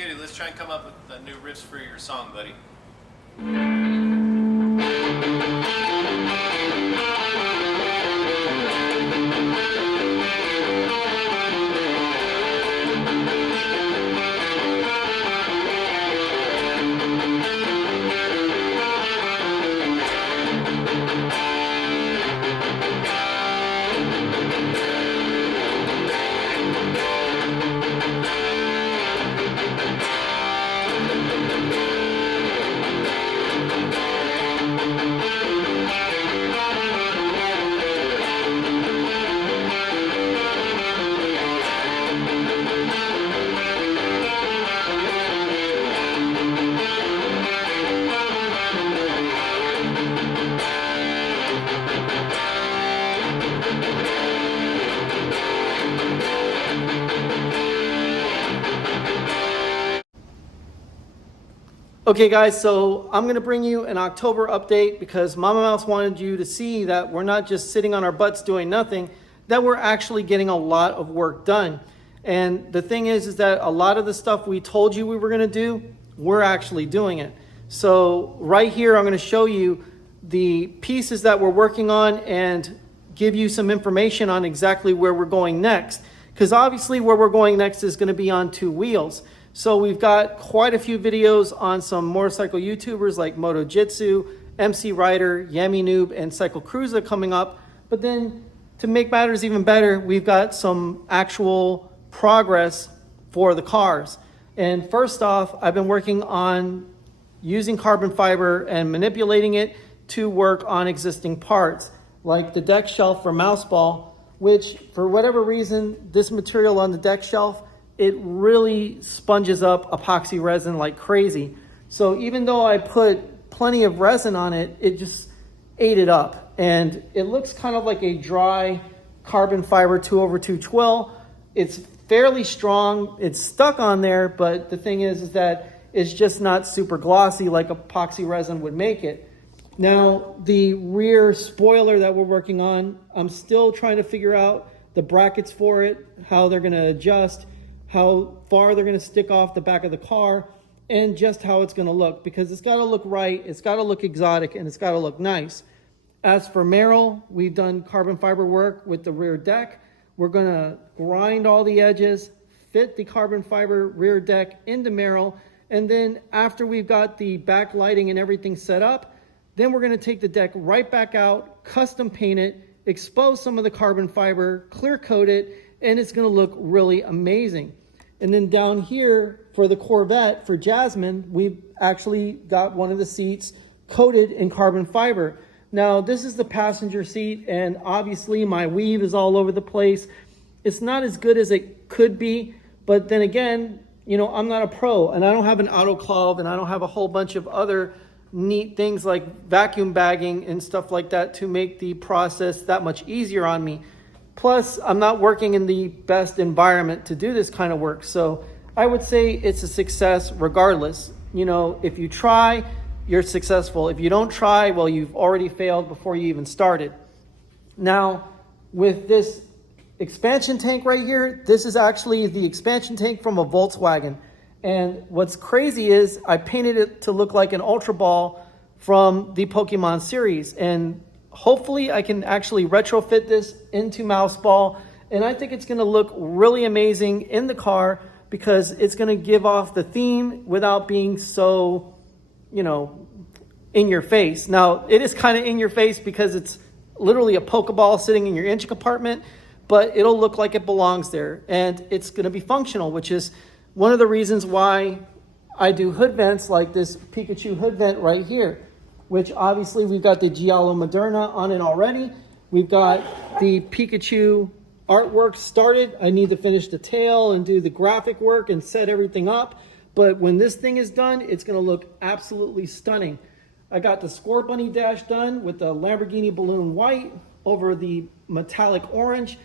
Kitty, let's try and come up with new riffs for your song, buddy. Okay guys, so I'm going to bring you an October update because Mama Mouse wanted you to see that we're not just sitting on our butts doing nothing, that we're actually getting a lot of work done. And the thing is that a lot of the stuff we told you we were going to do, we're actually doing it. So right here, I'm going to show you the pieces that we're working on and give you some information on exactly where we're going next. Because obviously where we're going next is going to be on two wheels. So we've got quite a few videos on some motorcycle YouTubers like Moto Jitsu, MC Rider, Yami Noob, and Cycle Cruiser coming up. But then to make matters even better, we've got some actual progress for the cars. And first off, I've been working on using carbon fiber and manipulating it to work on existing parts, like the deck shelf for Mouseball, which for whatever reason, this material on the deck shelf, it really sponges up epoxy resin like crazy. So even though I put plenty of resin on it, it just ate it up. And it looks kind of like a dry carbon fiber 2/2 twill. It's fairly strong. It's stuck on there, but the thing is that it's just not super glossy like epoxy resin would make it. Now, the rear spoiler that we're working on, I'm still trying to figure out the brackets for it, how they're going to adjust, how far they're going to stick off the back of the car, and just how it's going to look, because it's got to look right, it's got to look exotic, and it's got to look nice. As for Merrill, we've done carbon fiber work with the rear deck. We're going to grind all the edges, fit the carbon fiber rear deck into Merrill, and then after we've got the back lighting and everything set up, then we're going to take the deck right back out, custom paint it, expose some of the carbon fiber, clear coat it, and it's going to look really amazing. And then down here for the Corvette, for Jasmine, we've actually got one of the seats coated in carbon fiber. Now, this is the passenger seat, and obviously my weave is all over the place. It's not as good as it could be, but then again, you know, I'm not a pro, and I don't have an autoclave, and I don't have a whole bunch of other neat things like vacuum bagging and stuff like that to make the process that much easier on me. Plus, I'm not working in the best environment to do this kind of work. So I would say it's a success regardless. You know, if you try, you're successful. If you don't try, well, you've already failed before you even started. Now, with this expansion tank right here, this is actually the expansion tank from a Volkswagen. And what's crazy is I painted it to look like an Ultra Ball from the Pokemon series. And hopefully I can actually retrofit this into Mouseball, and I think it's going to look really amazing in the car because it's going to give off the theme without being so, you know, in your face. Now, it is kind of in your face because it's literally a Pokeball sitting in your engine compartment, but it'll look like it belongs there, and it's going to be functional, which is one of the reasons why I do hood vents like this Pikachu hood vent right here, which obviously we've got the Giallo Moderna on it already. We've got the Pikachu artwork started. I need to finish the tail and do the graphic work and set everything up. But when this thing is done, it's gonna look absolutely stunning. I got the Score Bunny dash done with the Lamborghini balloon white over the metallic orange.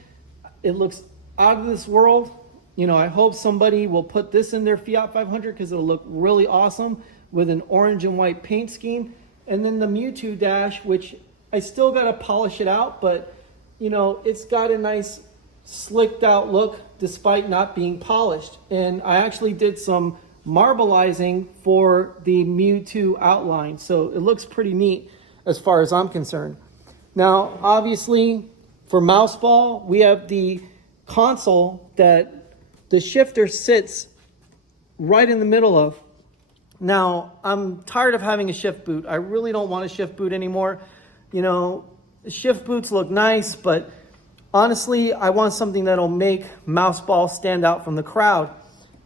It looks out of this world. You know, I hope somebody will put this in their Fiat 500 because it'll look really awesome with an orange and white paint scheme. And then the Mewtwo dash, which I still got to polish it out, but, you know, it's got a nice slicked out look despite not being polished. And I actually did some marbleizing for the Mewtwo outline. So it looks pretty neat as far as I'm concerned. Now, obviously, for Mouseball, we have the console that the shifter sits right in the middle of. Now, I'm tired of having a shift boot. I really don't want a shift boot anymore. You know, shift boots look nice, but honestly, I want something that'll make Mouseball stand out from the crowd.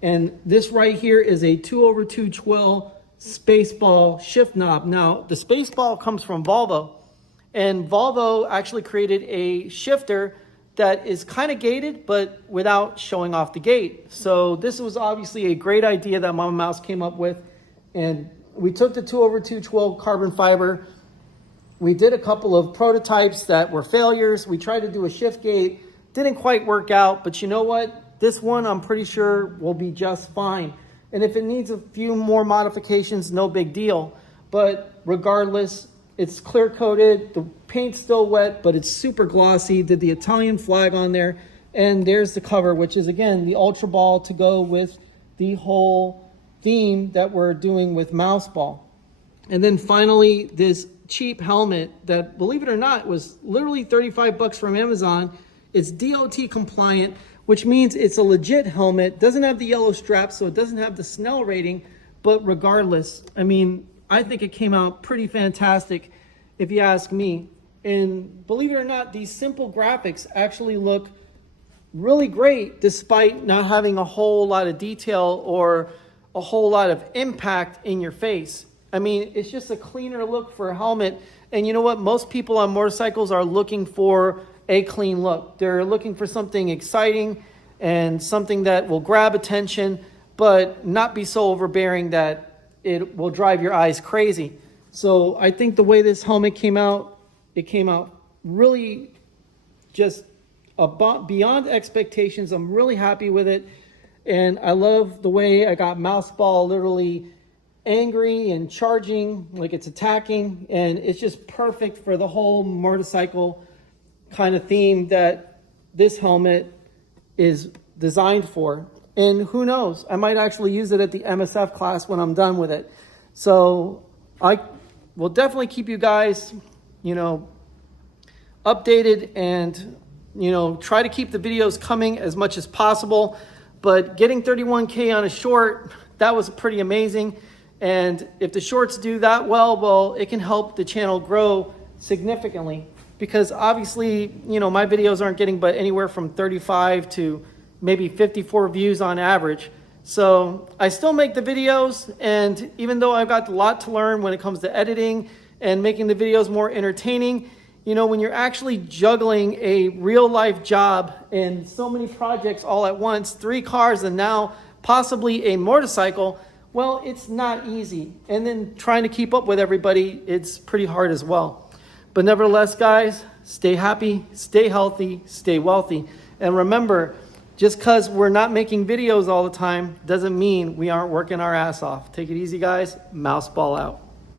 And this right here is a 2/212 Spaceball shift knob. Now, the Spaceball comes from Volvo, and Volvo actually created a shifter that is kind of gated, but without showing off the gate. So this was obviously a great idea that Mama Mouse came up with. And we took the 2/212 carbon fiber. We did a couple of prototypes that were failures. We tried to do a shift gate. Didn't quite work out, but you know what? This one I'm pretty sure will be just fine. And if it needs a few more modifications, no big deal. But regardless, it's clear coated. The paint's still wet, but it's super glossy. Did the Italian flag on there. And there's the cover, which is again, the Ultra Ball to go with the whole theme that we're doing with Mouseball. And then finally, this cheap helmet that, believe it or not, was literally 35 bucks from Amazon. It's DOT compliant, which means it's a legit helmet. Doesn't have the yellow strap, so it doesn't have the Snell rating. But regardless, I mean, I think it came out pretty fantastic, if you ask me. And believe it or not, these simple graphics actually look really great, despite not having a whole lot of detail or a whole lot of impact in your face. I mean, it's just a cleaner look for a helmet. And you know what? Most people on motorcycles are looking for a clean look. They're looking for something exciting and something that will grab attention, but not be so overbearing that it will drive your eyes crazy. So I think the way this helmet came out, it came out really just beyond expectations. I'm really happy with it. And I love the way I got Mouseball literally angry and charging like it's attacking. And it's just perfect for the whole motorcycle kind of theme that this helmet is designed for. And who knows, I might actually use it at the MSF class when I'm done with it. So I will definitely keep you guys, updated and, try to keep the videos coming as much as possible. But getting 31K on a short, that was pretty amazing. And if the shorts do that well, it can help the channel grow significantly. Because obviously, my videos aren't getting but anywhere from 35 to maybe 54 views on average. So I still make the videos, and even though I've got a lot to learn when it comes to editing and making the videos more entertaining, when you're actually juggling a real life job and so many projects all at once, 3 cars and now possibly a motorcycle, well, it's not easy. And then trying to keep up with everybody, it's pretty hard as well. But nevertheless, guys, stay happy, stay healthy, stay wealthy. And remember, just because we're not making videos all the time doesn't mean we aren't working our ass off. Take it easy, guys. Mouseball out.